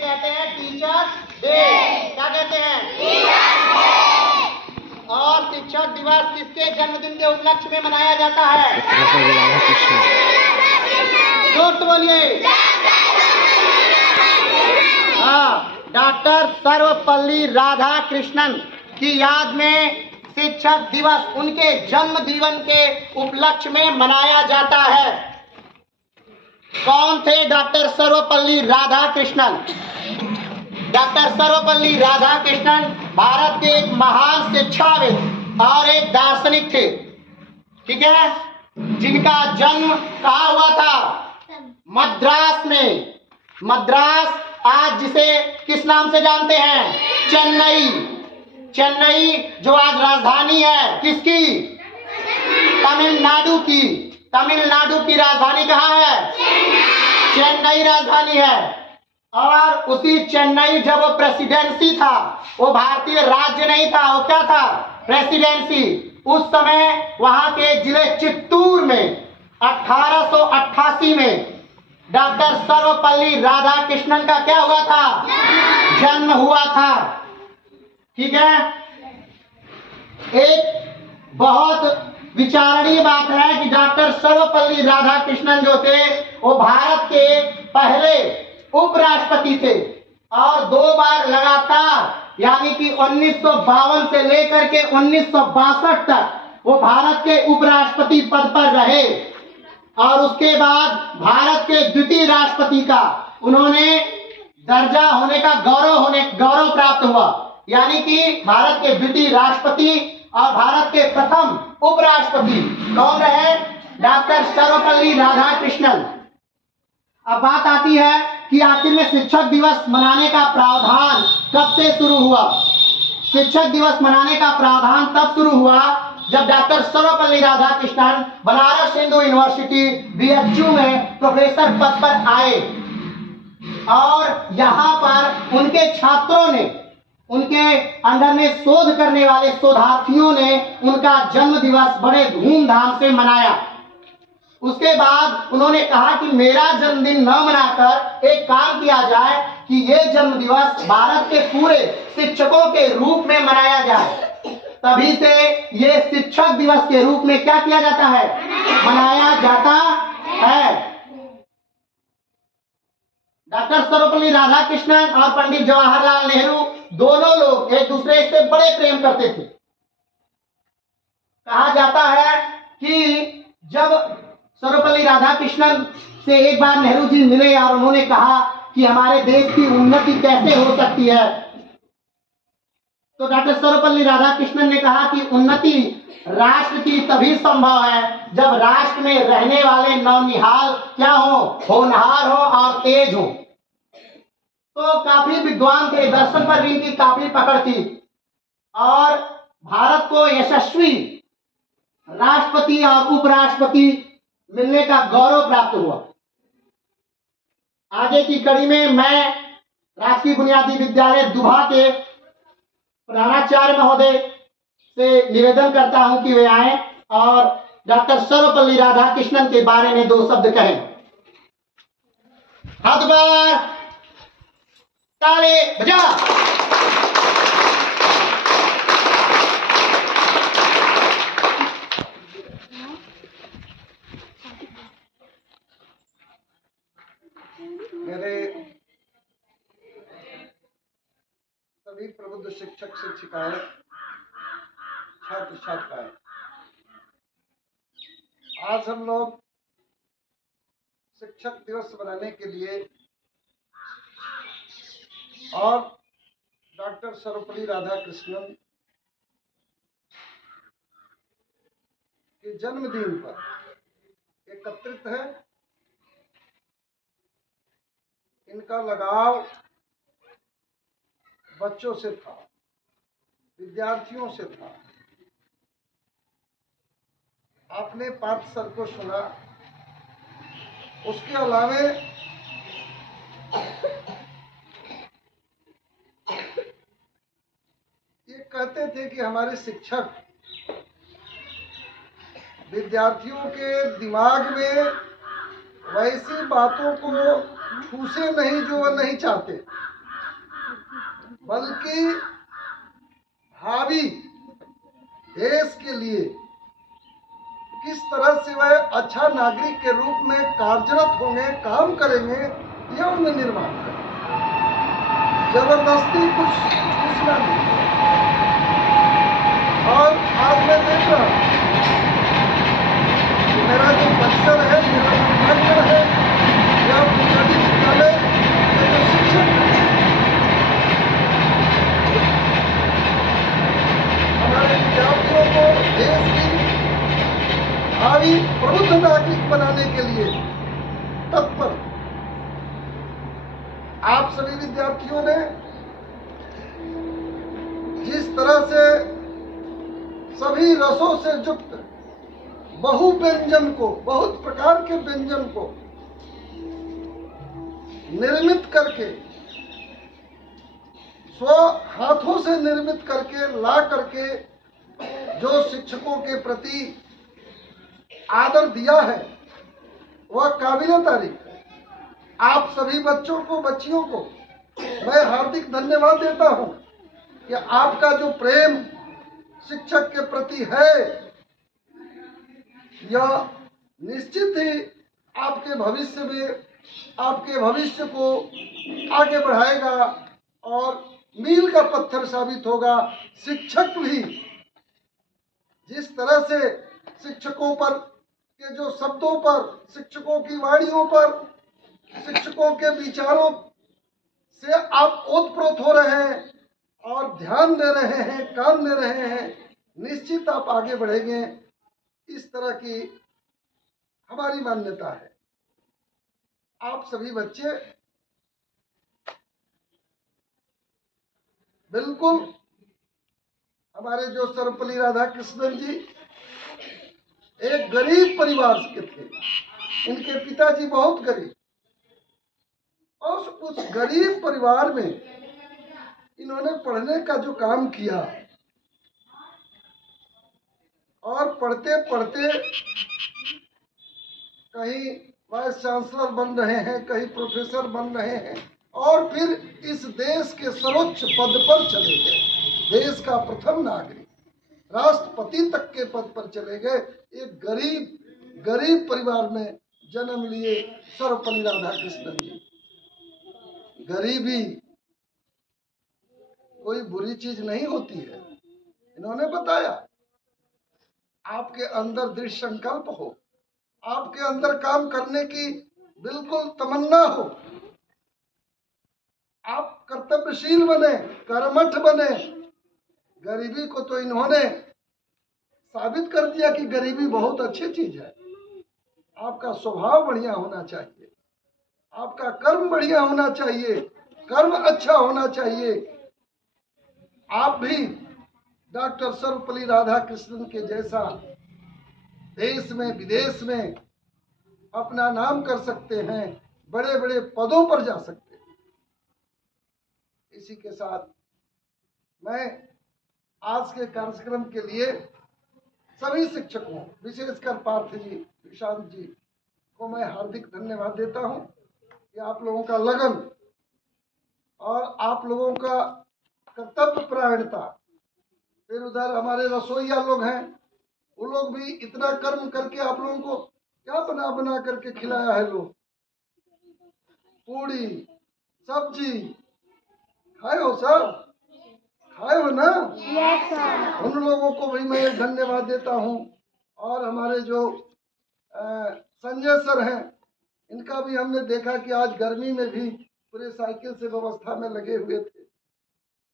कहते हैं teachers day. क्या कहते हैं? और शिक्षक दिवस किसके जन्मदिन के उपलक्ष्य में मनाया जाता है? जोर से बोलिए। हाँ, डॉक्टर सर्वपल्ली राधाकृष्णन की याद में शिक्षक दिवस उनके जन्म दिवस के उपलक्ष्य में मनाया जाता है। कौन थे डॉक्टर सर्वपल्ली राधाकृष्णन? डॉक्टर सर्वपल्ली राधाकृष्णन भारत के एक महान शिक्षाविद और एक दार्शनिक थे, ठीक है, जिनका जन्म कहाँ हुआ था? मद्रास में। मद्रास आज जिसे किस नाम से जानते हैं? चेन्नई। चेन्नई जो आज राजधानी है किसकी? तमिलनाडु की। तमिलनाडु की राजधानी कहाँ है? चेन्नई राजधानी है। और उसी चेन्नई जब वो प्रेसिडेंसी था, वो भारतीय राज्य नहीं था, वो क्या था? प्रेसिडेंसी। उस समय वहां के जिले चित्तूर में 1888 में डॉक्टर सर्वपल्ली राधाकृष्णन का क्या हुआ था? जन्म हुआ था, ठीक है। एक बहुत विचारणीय बात है कि डॉक्टर सर्वपल्ली राधाकृष्णन जो थे वो भारत के पहले उपराष्ट्रपति थे और 2 बार लगातार यानी कि 1952 से लेकर के 1962 तक वो भारत के उपराष्ट्रपति पद पर रहे। और उसके बाद भारत के द्वितीय राष्ट्रपति का उन्होंने दर्जा होने का गौरव प्राप्त हुआ, यानी कि भारत के द्वितीय राष्ट्रपति और भारत के प्रथम उपराष्ट्रपति कौन रहे? डॉक्टर सर्वपल्ली राधाकृष्णन। अब बात आती है कि आखिर में शिक्षक दिवस मनाने का प्रावधान कब से शुरू हुआ? शिक्षक दिवस मनाने का प्रावधान तब शुरू हुआ जब doctor Sarvepalli Radhakrishnan Banaras Hindu university BHU में प्रोफेसर पद पर आए और यहाँ पर उनके छात्रों ने, उनके अंडर में शोध करने वाले शोधार्थियों ने उनका जन्म दिवस बड़े धूमधाम से मनाया। उसके बाद उन्होंने कहा कि मेरा जन्मदिन न मनाकर एक काम किया जाए कि ये जन्म दिवस भारत के पूरे शिक्षकों के रूप में मनाया जाए। तभी से ये शिक्षक दिवस के रूप में क्या किया जाता है? मनाया जाता है। डॉक्टर सर्वपल्ली राधाकृष्णन और पंडित जवाहरलाल नेहरू दोनों लोग एक दूसरे से बड़े प्रेम करते थे। कहा जाता है कि जब सर्वपल्ली राधाकृष्णन से एक बार नेहरू जी मिले और उन्होंने कहा कि हमारे देश की उन्नति कैसे हो सकती है, तो डॉक्टर सर्वपल्ली राधाकृष्णन ने कहा कि उन्नति राष्ट्र की तभी संभव है जब राष्ट्र में रहने वाले नौनिहाल क्या हो? होनहार हो और तेज हो। तो काफी विद्वान थे, दर्शन पर भी इनकी काफी पकड़ थी और भारत को यशस्वी राष्ट्रपति और उपराष्ट्रपति मिलने का गौरव प्राप्त हुआ। आगे की कड़ी में मैं राजकीय बुनियादी विद्यालय दुभा के प्रधानाचार्य महोदय से निवेदन करता हूं कि वे आए और डॉक्टर सर्वपल्ली राधाकृष्णन के बारे में 2 शब्द कहें। हाथ बार ताली बजा। मेरे सभी प्रबुद्ध शिक्षक शिक्षिकाएं, छात्र छात्राएं, आज हम लोग शिक्षक दिवस मनाने के लिए और डॉक्टर सर्वपल्ली राधाकृष्णन के जन्मदिन पर एकत्रित हैं। इनका लगाव बच्चों से था, विद्यार्थियों से था। आपने पार्थ सर को सुना, उसके अलावे ये कहते थे कि हमारे शिक्षक विद्यार्थियों के दिमाग में वैसी बातों को ठूसे नहीं जो वह नहीं चाहते। बल्कि भावी देश के लिए किस तरह से वह अच्छा नागरिक के रूप में कार्यरत होंगे, काम करेंगे, यह उनमें निर्माण है। जबरदस्ती कुछ सूचना नहीं। और आज मैं देख रहा हूं कि मेरा जो परिसर है, मेरा नामांकन है, या बुनियादी विद्यालय के जो शिक्षक हमारे विद्यार्थियों को देश की भावी प्रबुद्ध नागरिक बनाने के लिए तत्पर। आप सभी विद्यार्थियों ने जिस तरह से सभी रसों से युक्त बहु व्यंजन को, बहुत प्रकार के व्यंजन को निर्मित करके, स्व हाथों से निर्मित करके ला करके जो शिक्षकों के प्रति आदर दिया है, वह काबिल तारीफ है। आप सभी बच्चों को, बच्चियों को मैं हार्दिक धन्यवाद देता हूं कि आपका जो प्रेम शिक्षक के प्रति है, यह निश्चित ही आपके भविष्य में, आपके भविष्य को आगे बढ़ाएगा और मील का पत्थर साबित होगा। शिक्षक भी जिस तरह से शिक्षकों पर के जो शब्दों पर, शिक्षकों की वाणियों पर, शिक्षकों के विचारों से आप ओतप्रोत हो रहे हैं और ध्यान दे रहे हैं, कान दे रहे हैं, निश्चित आप आगे बढ़ेंगे। इस तरह की हमारी मान्यता है। आप सभी बच्चे बिल्कुल, हमारे जो सर्वपल्ली राधाकृष्णन जी एक गरीब परिवार के थे। इनके पिताजी बहुत गरीब, और उस गरीब परिवार में इन्होंने पढ़ने का जो काम किया, और पढ़ते पढ़ते कहीं वाइस चांसलर बन रहे हैं, कहीं प्रोफेसर बन रहे हैं, और फिर इस देश के सर्वोच्च पद पर चले गए। देश का प्रथम नागरिक, राष्ट्रपति तक के पद पर चले गए। एक गरीब परिवार में जन्म लिए सर्वपल्ली राधाकृष्णन जी। गरीबी कोई बुरी चीज नहीं होती है। इन्होंने बताया, आपके अंदर दृढ़ संकल्प हो, आपके अंदर काम करने की बिल्कुल तमन्ना हो, आप कर्तव्यशील बने, कर्मठ बने। गरीबी को तो इन्होंने साबित कर दिया कि गरीबी बहुत अच्छी चीज है। आपका स्वभाव बढ़िया होना चाहिए, आपका कर्म बढ़िया होना चाहिए, कर्म अच्छा होना चाहिए। आप भी डॉक्टर सर्वपल्ली राधाकृष्णन के जैसा देश में, विदेश में अपना नाम कर सकते हैं, बड़े बड़े पदों पर जा सकते हैं। इसी के साथ मैं आज के कार्यक्रम के लिए सभी शिक्षकों, विशेषकर पार्थ जी, विशांत जी को मैं हार्दिक धन्यवाद देता हूं कि आप लोगों का लगन और आप लोगों का कर्तव्य परायणता। फिर उधर हमारे रसोईया लोग हैं, वो लोग भी इतना कर्म करके आप लोगों को क्या बना बना करके खिलाया है। लोग पूड़ी सब्जी खाए हो, सब खाए हो ना? Yes sir. उन लोगों को भी मैं धन्यवाद देता हूं। और हमारे जो संजय सर हैं, इनका भी हमने देखा कि आज गर्मी में भी पूरे साइकिल से व्यवस्था में लगे हुए थे।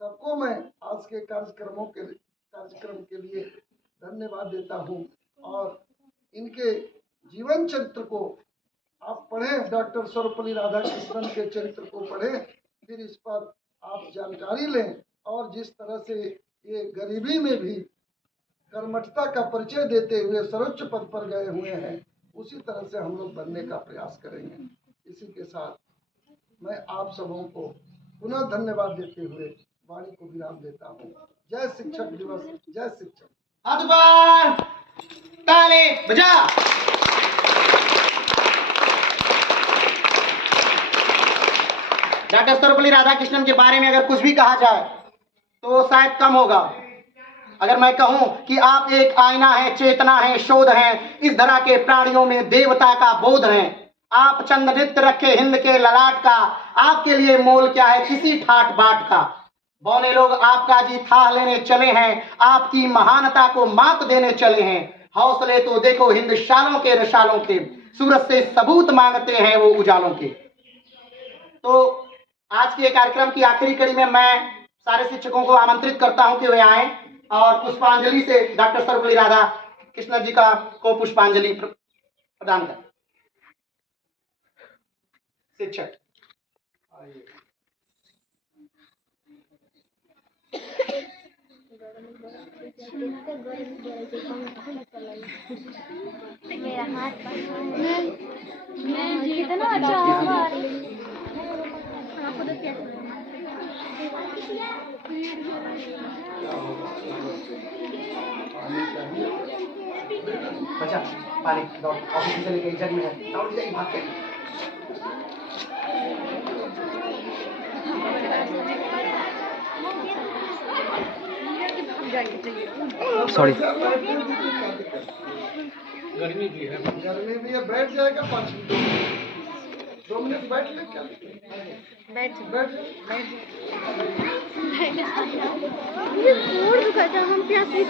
सबको मैं आज के कार्यक्रम के लिए धन्यवाद देता हूं। और इनके जीवन चरित्र को आप पढ़ें, डॉक्टर सर्वपल्ली राधाकृष्णन के चरित्र को पढ़ें, फिर इस पर आप जानकारी लें। और जिस तरह से ये गरीबी में भी कर्मठता का परिचय देते हुए सर्वोच्च पद पर गए हुए हैं, उसी तरह से हम लोग बनने का प्रयास करेंगे। इसी के साथ मैं आप सबों को पुनः धन्यवाद देते हुए वाणी को विराम देता हूँ। जय शिक्षक दिवस, जय शिक्षक। हाथ बार ताली बजा। डॉक्टर सर्वपल्ली राधाकृष्णन के बारे में अगर कुछ भी कहा जाए तो शायद कम होगा। अगर मैं कहूं कि आप एक आईना है, चेतना है, शोध है, इस धरा के प्राणियों में देवता का बोध है। आप चंद नृत्य रखे हिंद के ललाट का, आपके लिए मोल क्या है किसी ठाट बाट का। बौने लोग आपका जी थाह लेने चले हैं, आपकी महानता को मात देने चले हैं। हौसले तो देखो हिंद शालों के रशालों के, सूरज से सबूत मांगते हैं वो उजालों के। तो आज के कार्यक्रम की आखिरी कड़ी में मैं सारे शिक्षकों को आमंत्रित करता हूं कि वे आए और पुष्पांजलि से डॉक्टर सर्वपल्ली राधा कृष्णन जी को पुष्पांजलि प्रदान करें। शिक्षक मेरा हाथ मैं कितना अच्छा आपको तो क्या बच्चा पानी ऑफिस से लेके जग में है, दौड़ जाइए भाग के। सॉरी गर्मी भी है, बैठ जाएगा 5 मिनट 2 मिनट बैठ ले, क्या बैठ मुझे कोड़ दुखा था, हम प्यास नहीं